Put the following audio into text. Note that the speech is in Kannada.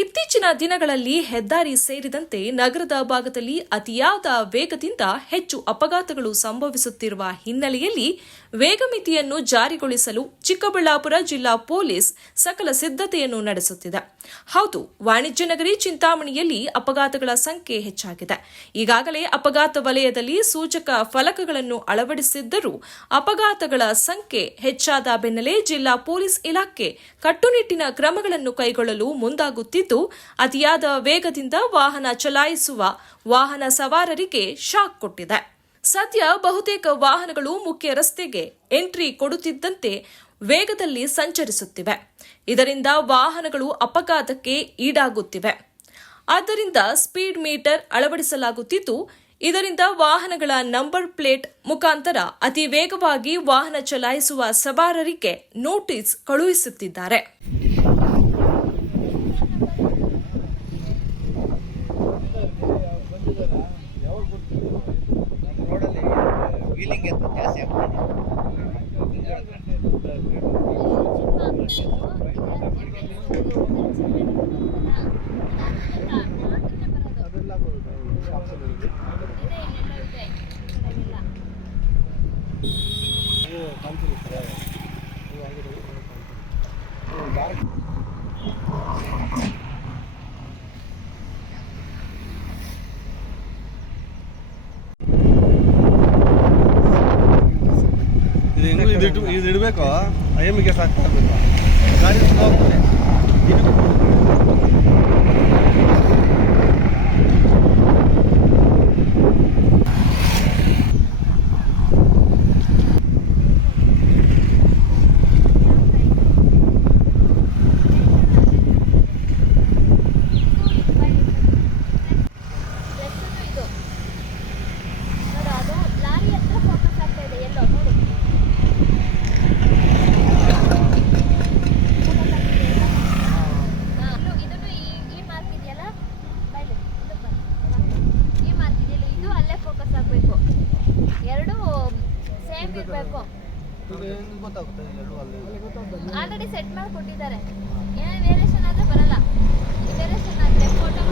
ಇತ್ತೀಚಿನ ದಿನಗಳಲ್ಲಿ ಹೆದ್ದಾರಿ ಸೇರಿದಂತೆ ನಗರದ ಭಾಗದಲ್ಲಿ ಅತಿಯಾದ ವೇಗದಿಂದ ಹೆಚ್ಚು ಅಪಘಾತಗಳು ಸಂಭವಿಸುತ್ತಿರುವ ಹಿನ್ನೆಲೆಯಲ್ಲಿ ವೇಗ ಮಿತಿಯನ್ನು ಜಾರಿಗೊಳಿಸಲು ಚಿಕ್ಕಬಳ್ಳಾಪುರ ಜಿಲ್ಲಾ ಪೊಲೀಸ್ ಸಕಲ ಸಿದ್ಧತೆಯನ್ನು ನಡೆಸುತ್ತಿದೆ. ಹೌದು, ವಾಣಿಜ್ಯ ನಗರಿ ಚಿಂತಾಮಣಿಯಲ್ಲಿ ಅಪಘಾತಗಳ ಸಂಖ್ಯೆ ಹೆಚ್ಚಾಗಿದೆ. ಈಗಾಗಲೇ ಅಪಘಾತ ವಲಯದಲ್ಲಿ ಸೂಚಕ ಫಲಕಗಳನ್ನು ಅಳವಡಿಸಿದ್ದರೂ ಅಪಘಾತಗಳ ಸಂಖ್ಯೆ ಹೆಚ್ಚಾದ ಬೆನ್ನಲ್ಲೇ ಜಿಲ್ಲಾ ಪೊಲೀಸ್ ಇಲಾಖೆ ಕಟ್ಟುನಿಟ್ಟಿನ ಕ್ರಮಗಳನ್ನು ಕೈಗೊಳ್ಳಲು ಮುಂದಾಗುತ್ತಿದ್ದು, ಅತಿಯಾದ ವೇಗದಿಂದ ವಾಹನ ಚಲಾಯಿಸುವ ವಾಹನ ಸವಾರರಿಗೆ ಶಾಕ್ ಕೊಟ್ಟಿದೆ. ಸದ್ಯ ಬಹುತೇಕ ವಾಹನಗಳು ಮುಖ್ಯ ರಸ್ತೆಗೆ ಎಂಟ್ರಿ ಕೊಡುತ್ತಿದ್ದಂತೆ ವೇಗದಲ್ಲಿ ಸಂಚರಿಸುತ್ತಿವೆ. ಇದರಿಂದ ವಾಹನಗಳು ಅಪಘಾತಕ್ಕೆ ಈಡಾಗುತ್ತಿವೆ. ಆದ್ದರಿಂದ ಸ್ಪೀಡ್ ಮೀಟರ್ ಅಳವಡಿಸಲಾಗುತ್ತಿದ್ದು, ಇದರಿಂದ ವಾಹನಗಳ ನಂಬರ್ ಪ್ಲೇಟ್ ಮುಖಾಂತರ ಅತಿ ವೇಗವಾಗಿ ವಾಹನ ಚಲಾಯಿಸುವ ಸವಾರರಿಗೆ ನೋಟಿಸ್ ಕಳುಹಿಸುತ್ತಿದ್ದಾರೆ. ವೀಲಿಂಗ್ ಅಂತ ಜಾಸ್ತಿ ಆಗ್ತದೆ. ಇದು ಇಡಬೇಕು, ಐಎಮ್ಗೆ ಸಾಕ್ತಾ ಇರಬೇಕು. ಗಾಡಿ ಹೋಗ್ತದೆ. ಆಲ್ರೆಡಿ ಸೆಟ್ ಮಾಡಿ ಕೊಟ್ಟಿದ್ದಾರೆ. ಏನೇ ವೇರಿಯೇಷನ್ ಆದ್ರೆ ಬರಲ್ಲ. ವೇರಿಯೇಷನ್ ಆದ್ರೆ ಫೋಟೋ